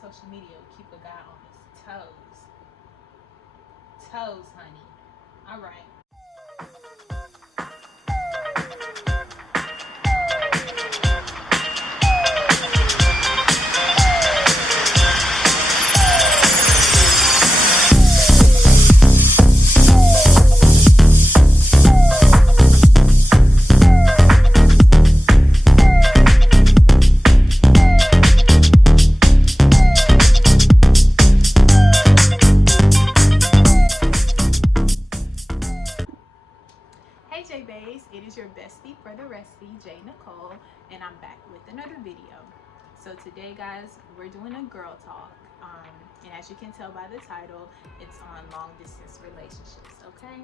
social media will keep a guy on his toes. Toes, honey. All right. Hey J Bays, it is your bestie for the recipe, J Nicole, and I'm back with another video. So today, guys, we're doing a girl talk, and as you can tell by the title, it's on long distance relationships. Okay,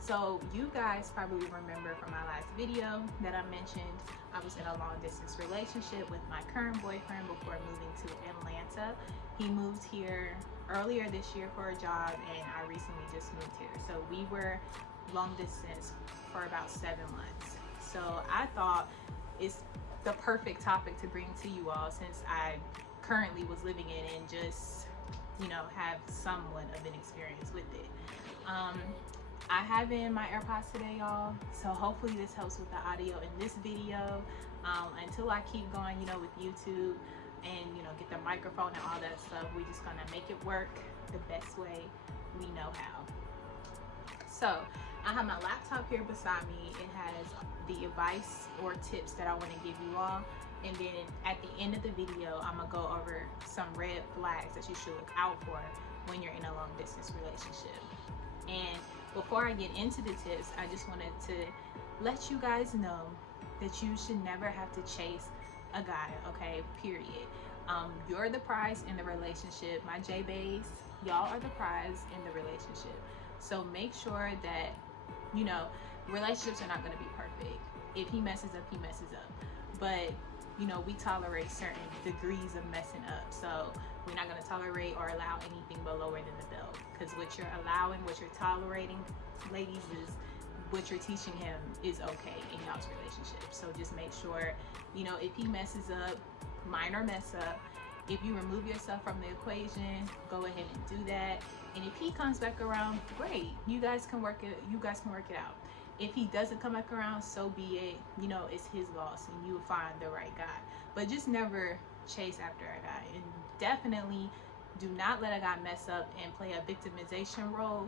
so you guys probably remember from my last video that I mentioned I was in a long distance relationship with my current boyfriend before moving to Atlanta. He moved here earlier this year for a job, and I recently just moved here. So we were long distance for about 7 months. So I thought it's the perfect topic to bring to you all, since I currently was living in and just, have somewhat of an experience with it. I have in my AirPods today, y'all, so hopefully this helps with the audio in this video. Until I keep going, with YouTube and, get the microphone and all that stuff, we just gonna make it work the best way we know how. So I have my laptop here beside me. It has the advice or tips that I want to give you all. And then at the end of the video, I'm going to go over some red flags that you should look out for when you're in a long distance relationship. And before I get into the tips, I just wanted to let you guys know that you should never have to chase a guy, okay? Period. You're the prize in the relationship. My J-Bays, y'all are the prize in the relationship. So make sure that, relationships are not going to be perfect. If he messes up, he messes up. But, we tolerate certain degrees of messing up. So we're not going to tolerate or allow anything but lower than the belt. Because what you're allowing, what you're tolerating, ladies, is what you're teaching him is okay in y'all's relationship. So just make sure, if he messes up, minor mess up, if you remove yourself from the equation, go ahead and do that. And if he comes back around, great. You guys can work it out. If he doesn't come back around, so be it. It's his loss and you'll find the right guy. But just never chase after a guy. And definitely do not let a guy mess up and play a victimization role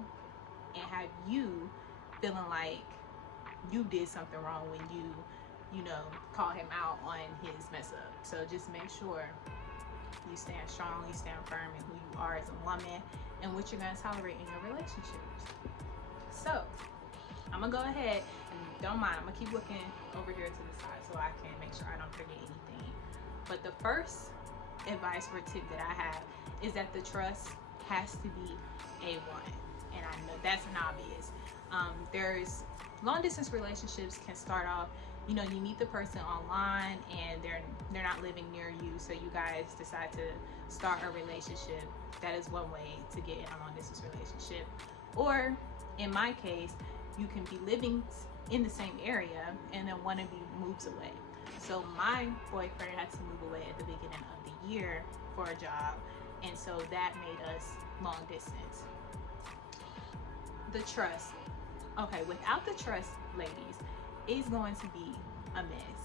and have you feeling like you did something wrong when you call him out on his mess up. So just make sure you stand strong, you stand firm in who you are as a woman and what you're going to tolerate in your relationships. So I'm going to go ahead and don't mind, I'm going to keep looking over here to the side so I can make sure I don't forget anything. But the first advice or tip that I have is that the trust has to be A1. And I know that's an obvious. There's long distance relationships can start off, you meet the person online and they're not living near you, so you guys decide to start a relationship. That is one way to get in a long distance relationship. Or in my case, you can be living in the same area and then one of you moves away. So my boyfriend had to move away at the beginning of the year for a job, and so that made us long distance. The trust. Okay, without the trust, ladies, it's going to be a mess.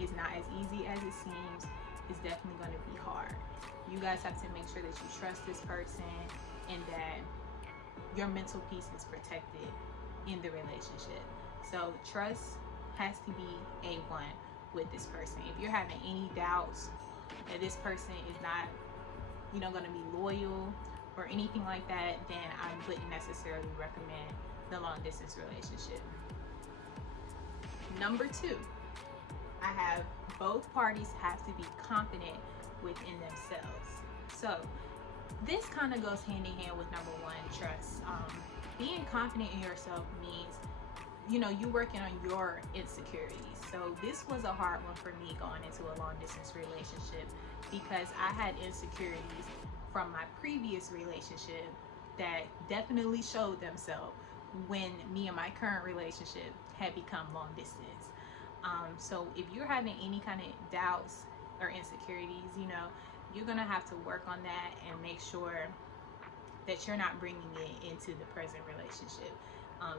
It's not as easy as it seems. It's definitely going to be hard. You guys have to make sure that you trust this person and that your mental peace is protected in the relationship. So trust has to be A1 with this person. If you're having any doubts that this person is not, going to be loyal or anything like that, then I wouldn't necessarily recommend the long distance relationship. Number 2, I have both parties have to be confident within themselves. So this kind of goes hand in hand with number 1, trust. Being confident in yourself means, you working on your insecurities. So this was a hard one for me going into a long distance relationship because I had insecurities from my previous relationship that definitely showed themselves when me and my current relationship had become long distance. So if you're having any kind of doubts or insecurities, you're gonna have to work on that and make sure that you're not bringing it into the present relationship.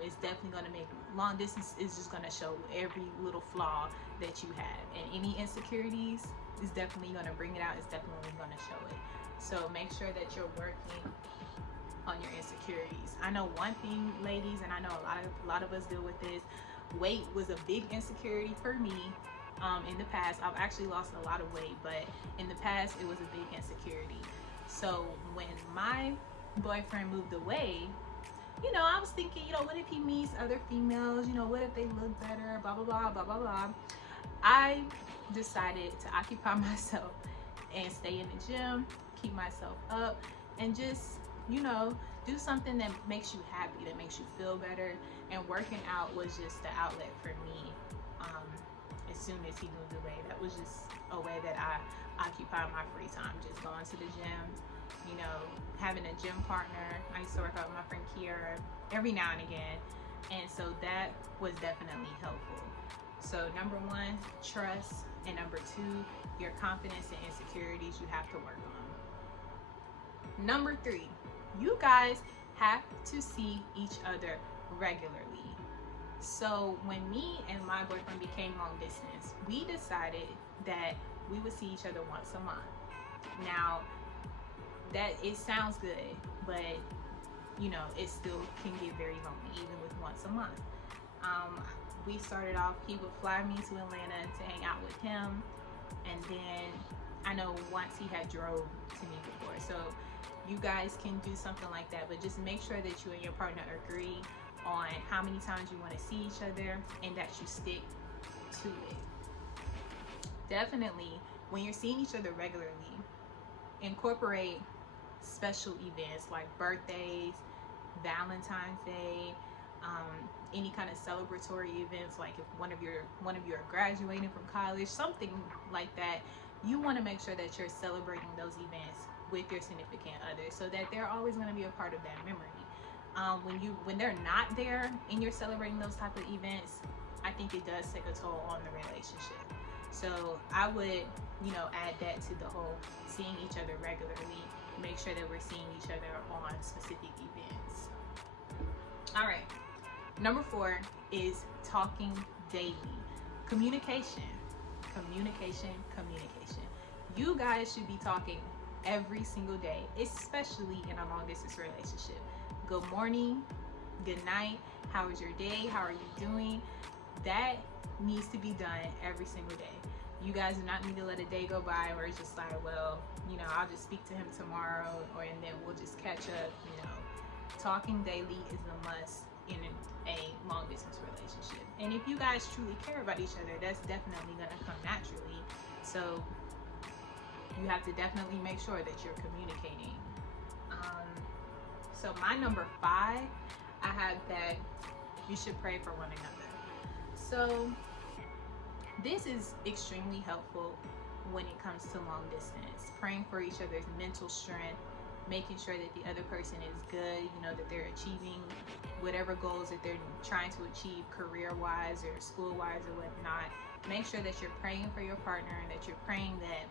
It's definitely going to make long distance is just going to show every little flaw that you have, and any insecurities is definitely going to bring it out. It's definitely going to show it. So make sure that you're working on your insecurities. I know one thing, ladies, and I know a lot of us deal with this. Weight was a big insecurity for me. In the past, I've actually lost a lot of weight, but in the past it was a big insecurity. So when my boyfriend moved away, you know, I was thinking, you know, what if he meets other females, you know, what if they look better, blah blah blah blah blah blah. I decided to occupy myself and stay in the gym, keep myself up, and just, you know, do something that makes you happy, that makes you feel better. And working out was just the outlet for me. As soon as he moved away, that was just a way that I occupied my free time, just going to the gym, you know, having a gym partner. I used to work out with my friend Kiara every now and again, and so that was definitely helpful. So number one, trust, and number two, your confidence and insecurities you have to work on. Number three, you guys have to see each other regularly. So when me and my boyfriend became long distance, we decided that we would see each other once a month. Now, that it sounds good, but you know, it still can get very lonely even with once a month. We started off, he would fly me to Atlanta to hang out with him, and then I know once he had drove to me before. So you guys can do something like that, but just make sure that you and your partner agree on how many times you want to see each other and that you stick to it. Definitely, when you're seeing each other regularly, incorporate special events like birthdays, Valentine's Day, any kind of celebratory events, like if one of you are graduating from college, something like that. You want to make sure that you're celebrating those events with your significant other, so that they're always going to be a part of that memory. When they're not there and you're celebrating those type of events, I think it does take a toll on the relationship. So I would, you know, add that to the whole seeing each other regularly. Make sure that we're seeing each other on specific events. All right. Number 4 is talking daily. Communication. Communication. You guys should be talking every single day, especially in a long distance relationship. Good morning, good night, how was your day, how are you doing? That needs to be done every single day. You guys do not need to let a day go by where it's just like, well, you know, I'll just speak to him tomorrow, and then we'll just catch up. You know, talking daily is a must in a long distance relationship. And if you guys truly care about each other, that's definitely going to come naturally. So you have to definitely make sure that you're communicating. So my number 5, I have that you should pray for one another. So this is extremely helpful when it comes to long distance. Praying for each other's mental strength, making sure that the other person is good, you know, that they're achieving whatever goals that they're trying to achieve career-wise or school-wise or whatnot. Make sure that you're praying for your partner and that you're praying that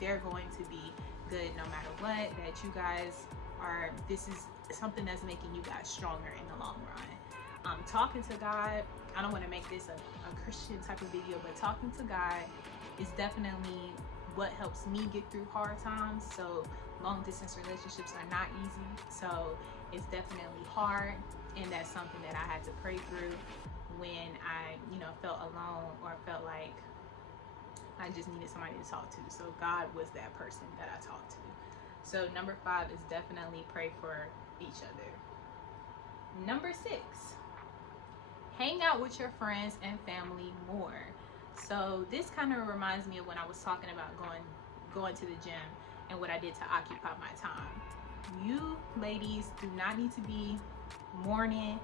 they're going to be good no matter what, that you guys are, this is something that's making you guys stronger in the long run. Talking to God, I don't want to make this a Christian type of video, but talking to God is definitely what helps me get through hard times. So long distance relationships are not easy, so it's definitely hard, and that's something that I had to pray through when I, you know, felt alone or felt like I just needed somebody to talk to. So God was that person that I talked to. So number 5 is definitely pray for each other. Number 6, hang out with your friends and family more. So this kind of reminds me of when I was talking about going to the gym and what I did to occupy my time. You ladies do not need to be mourning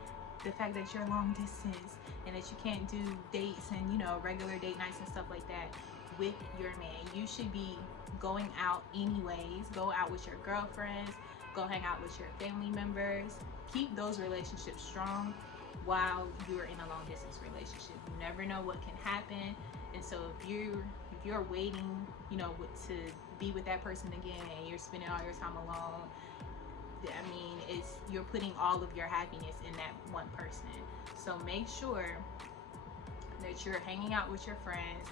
the fact that you're long distance and that you can't do dates and, you know, regular date nights and stuff like that with your man. You should be going out anyways. Go out with your girlfriends, go hang out with your family members. Keep those relationships strong while you're in a long distance relationship. You never know what can happen, and so if you're waiting, you know, to be with that person again and you're spending all your time alone, I mean, you're putting all of your happiness in that one person. So make sure that you're hanging out with your friends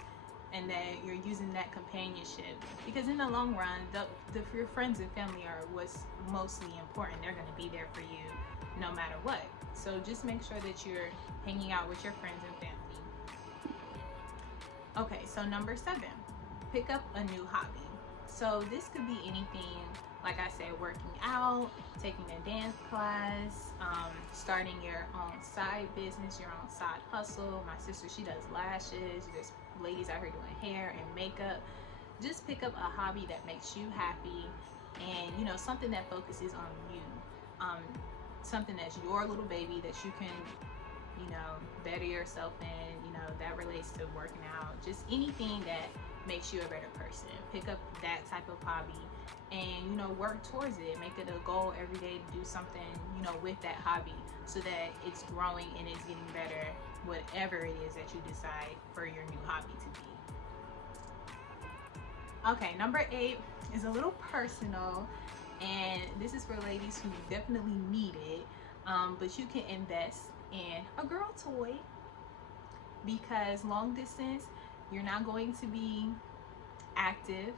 and that you're using that companionship, because in the long run, your friends and family are what's mostly important. They're going to be there for you no matter what. So just make sure that you're hanging out with your friends and family. Okay, so number 7, pick up a new hobby. So this could be anything, like I said, working out, taking a dance class, starting your own side business, your own side hustle. My sister, she does lashes. There's ladies out here doing hair and makeup. Just pick up a hobby that makes you happy, and you know, something that focuses on you, something that's your little baby that you can, you know, better yourself in, you know, that relates to working out. Just anything that makes you a better person. Pick up that type of hobby and, you know, work towards it. Make it a goal every day to do something, you know, with that hobby, so that it's growing and it's getting better, whatever it is that you decide for your new hobby to be. Okay, number 8 is a little personal, and this is for ladies who definitely need it, but you can invest in a girl toy, because long distance, you're not going to be active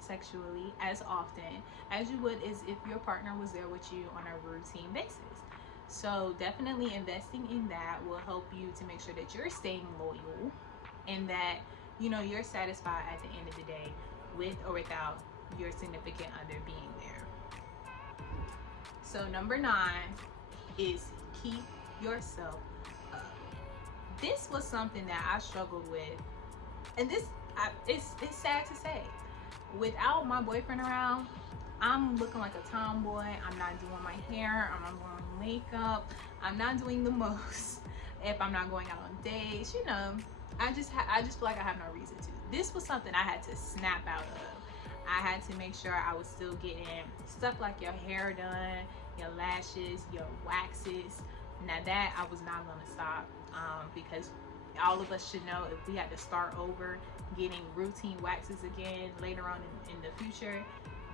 sexually as often as you would as if your partner was there with you on a routine basis. So definitely investing in that will help you to make sure that you're staying loyal and that, you know, you're satisfied at the end of the day with or without your significant other being there. So number 9 is keep yourself up. This was something that I struggled with, and it's sad to say, without my boyfriend around, I'm looking like a tomboy. I'm not doing my hair, I'm not doing makeup, I'm not doing the most. If I'm not going out on dates, you know, I just feel like I have no reason to. This was something I had to snap out of. I had to make sure I was still getting stuff like your hair done, your lashes, your waxes. Now that I was not going to stop, because all of us should know, if we had to start over getting routine waxes again later on in the future,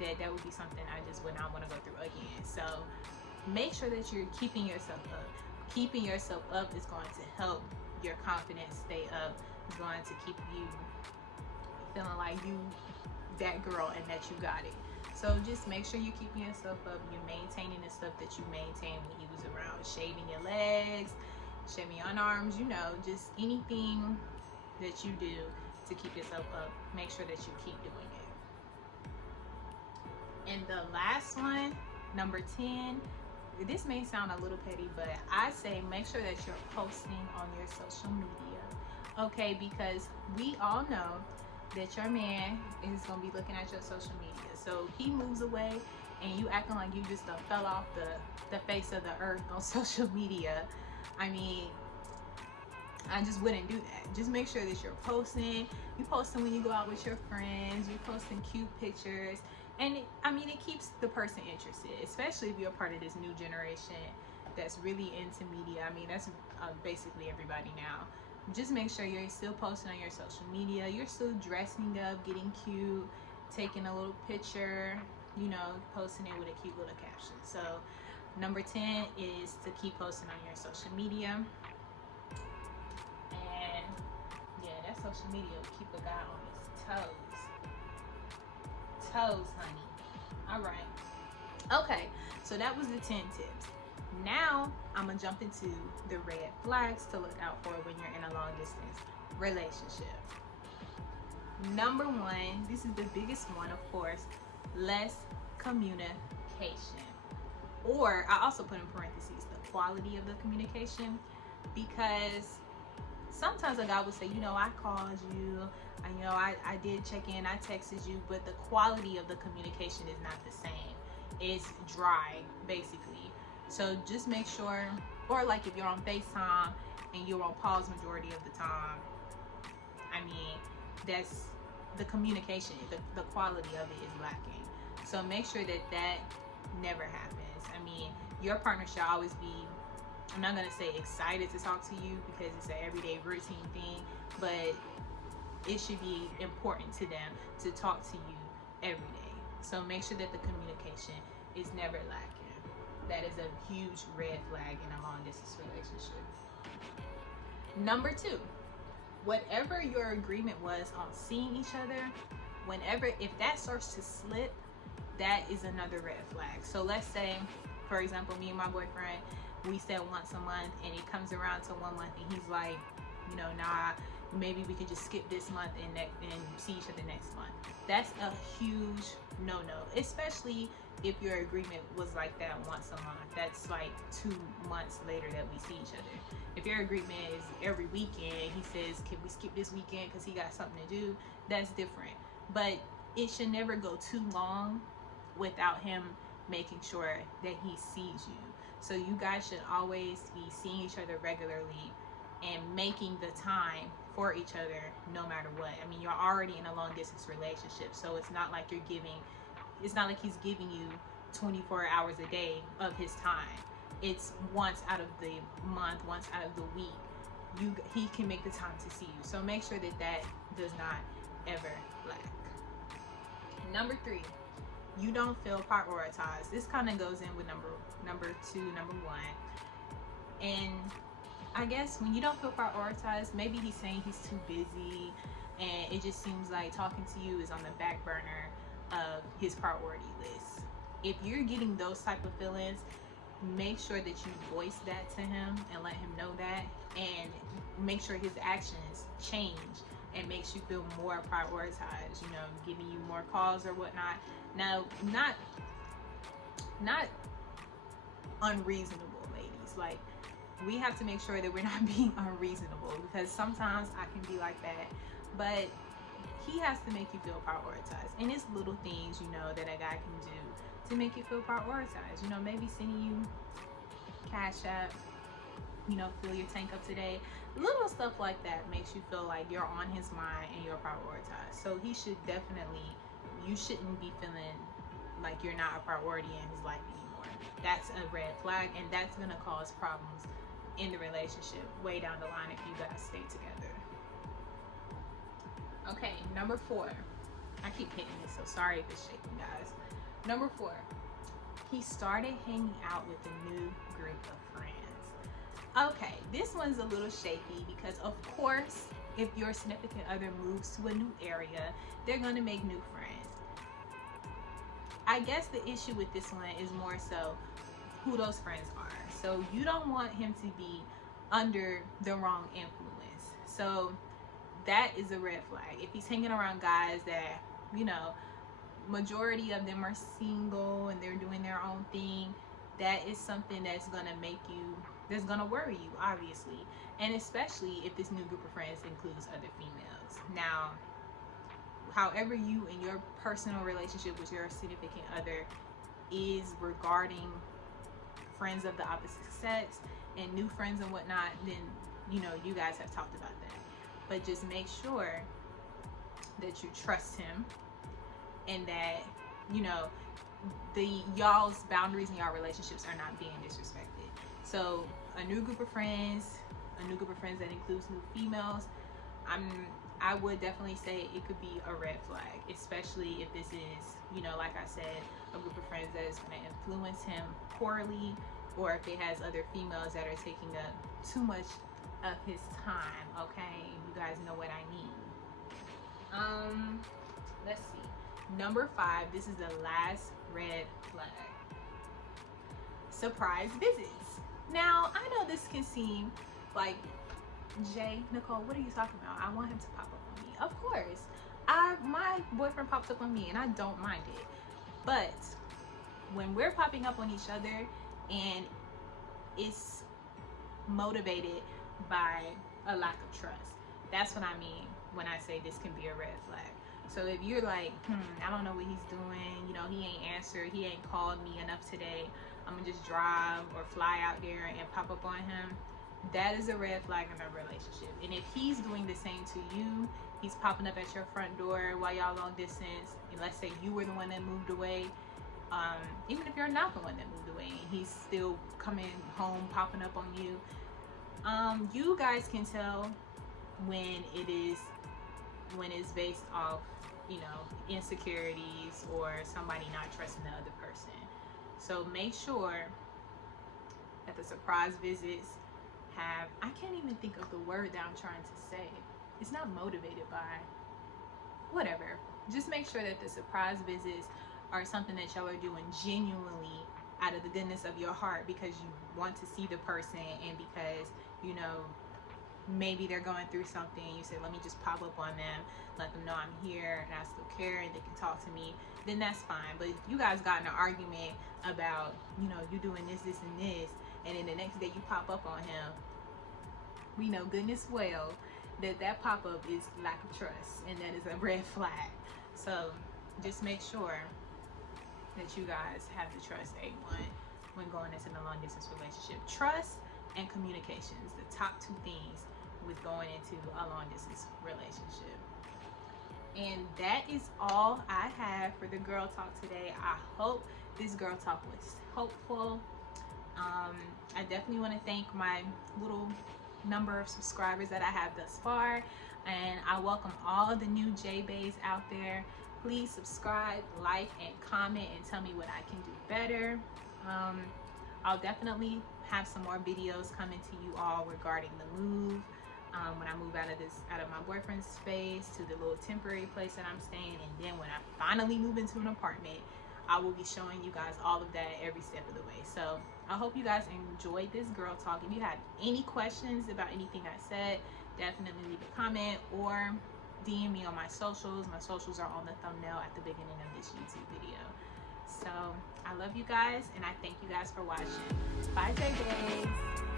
that would be something I just would not want to go through again. So make sure that you're keeping yourself up. Keeping yourself up is going to help your confidence stay up. It's going to keep you feeling like you that girl and that you got it. So just make sure you're keeping yourself up. You're maintaining the stuff that you maintain when he was around. Shaving your legs, shaving your arms, you know, just anything that you do to keep yourself up, make sure that you keep doing it. And the last one, number 10, this may sound a little petty, but I say make sure that you're posting on your social media, okay? Because we all know that your man is gonna be looking at your social media. So he moves away and you acting like you just fell off the face of the earth on social media. I mean, I just wouldn't do that. Just make sure that you're posting. You posting when you go out with your friends. You're posting cute pictures. And it keeps the person interested, especially if you're a part of this new generation that's really into media. I mean, that's basically everybody now. Just make sure you're still posting on your social media. You're still dressing up, getting cute, taking a little picture, you know, posting it with a cute little caption. So number 10 is to keep posting on your social media. And yeah, that social media will keep a guy on his toes. Honey. All right. Okay, so that was the 10 tips. Now I'm gonna jump into the red flags to look out for when you're in a long distance relationship. Number 1, this is the biggest one, of course, less communication. Or I also put in parentheses the quality of the communication, because sometimes a guy would say, you know, I called you, you know, I did check in, I texted you, but the quality of the communication is not the same. It's dry, basically. So just make sure, or like if you're on FaceTime and you're on pause majority of the time, I mean, that's the communication, the quality of it is lacking. So make sure that never happens. I mean, your partner should always be, I'm not going to say excited to talk to you because it's an everyday routine thing, but it should be important to them to talk to you every day. So make sure that the communication is never lacking. That is a huge red flag in a long distance relationship. Number 2, whatever your agreement was on seeing each other, if that starts to slip, that is another red flag. So let's say, for example, me and my boyfriend, we said once a month, and it comes around to 1 month and he's like, nah, maybe we could just skip this month and see each other next month. That's a huge no-no, especially if your agreement was like that once a month. That's like 2 months later that we see each other. If your agreement is every weekend, he says, can we skip this weekend because he got something to do, that's different. But it should never go too long without him making sure that he sees you. So you guys should always be seeing each other regularly and making the time for each other no matter what. I mean, you're already in a long distance relationship, so it's not like he's giving you 24 hours a day of his time. It's once out of the month, once out of the week, he can make the time to see you. So make sure that does not ever lack. Number 3, you don't feel prioritized. This kind of goes in with number 2, number 1. And I guess when you don't feel prioritized, maybe he's saying he's too busy and it just seems like talking to you is on the back burner of his priority list. If you're getting those type of feelings, make sure that you voice that to him and let him know that, and make sure his actions change and makes you feel more prioritized, giving you more calls or whatnot. Now, not unreasonable, ladies. Like, we have to make sure that we're not being unreasonable, because sometimes I can be like that, but he has to make you feel prioritized. And it's little things, that a guy can do to make you feel prioritized. Maybe sending you Cash App, fill your tank up today. Little stuff like that makes you feel like you're on his mind and you're prioritized. So you shouldn't be feeling like you're not a priority in his life anymore. That's a red flag, and that's gonna cause problems in the relationship way down the line if you guys stay together. Okay, number 4. I keep hitting this, so sorry if it's shaking, guys. Number 4, he started hanging out with a new group of friends. Okay, this one's a little shaky because, of course, if your significant other moves to a new area, they're going to make new friends. I guess the issue with this one is more so who those friends are. So you don't want him to be under the wrong influence. So that is a red flag. If he's hanging around guys that, majority of them are single and they're doing their own thing, that is something that's gonna worry you, obviously. And especially if this new group of friends includes other females. Now, however you in your personal relationship with your significant other is regarding friends of the opposite sex and new friends and whatnot, then you guys have talked about that. But just make sure that you trust him, and that y'all's boundaries in y'all relationships are not being disrespected. So a new group of friends that includes new females, I would definitely say it could be a red flag, especially if this is, like I said, a group of friends that is going to influence him poorly, or if it has other females that are taking up too much of his time. Okay, you guys know what I mean. Let's see. Number 5, this is the last red flag. Surprise visits. Now, I know this can seem like, Jay, Nicole, what are you talking about? I want him to pop up on me. Of course. My boyfriend pops up on me and I don't mind it. But when we're popping up on each other and it's motivated by a lack of trust, that's what I mean when I say this can be a red flag. So if you're like, I don't know what he's doing, he ain't answered, he ain't called me enough today, I'm gonna just drive or fly out there and pop up on him, that is a red flag in a relationship. And if he's doing the same to you, he's popping up at your front door while y'all long distance, and let's say you were the one that moved away, even if you're not the one that moved away and he's still coming home, popping up on you, you guys can tell when it's based off you know, insecurities or somebody not trusting the other person. So make sure that the surprise visits have, I can't even think of the word that I'm trying to say. It's not motivated by, whatever. Just make sure that the surprise visits are something that y'all are doing genuinely out of the goodness of your heart, because you want to see the person, and because, you know, maybe they're going through something. You say, let me just pop up on them, let them know I'm here and I still care and they can talk to me. Then that's fine. But if you guys got in an argument about, you know, you doing this, this, and this, and then the next day you pop up on him, we know goodness well that that pop-up is lack of trust, and that is a red flag. So just make sure that you guys have the trust A1 when going into a long distance relationship. Trust and communications, the top two things with going into a long distance relationship. And that is all I have for the girl talk today. I hope this girl talk was helpful. I definitely want to thank my little number of subscribers that I have thus far, and I welcome all the new J-Bays out there. Please subscribe, like, and comment, and tell me what I can do better. I'll definitely have some more videos coming to you all regarding the move, when I move out of my boyfriend's space to the little temporary place that I'm staying, and then when I finally move into an apartment, I will be showing you guys all of that every step of the way. So I hope you guys enjoyed this girl talk. If you have any questions about anything I said, definitely leave a comment or DM me on my socials. My socials are on the thumbnail at the beginning of this YouTube video. So I love you guys, and I thank you guys for watching. Bye, J-Bays.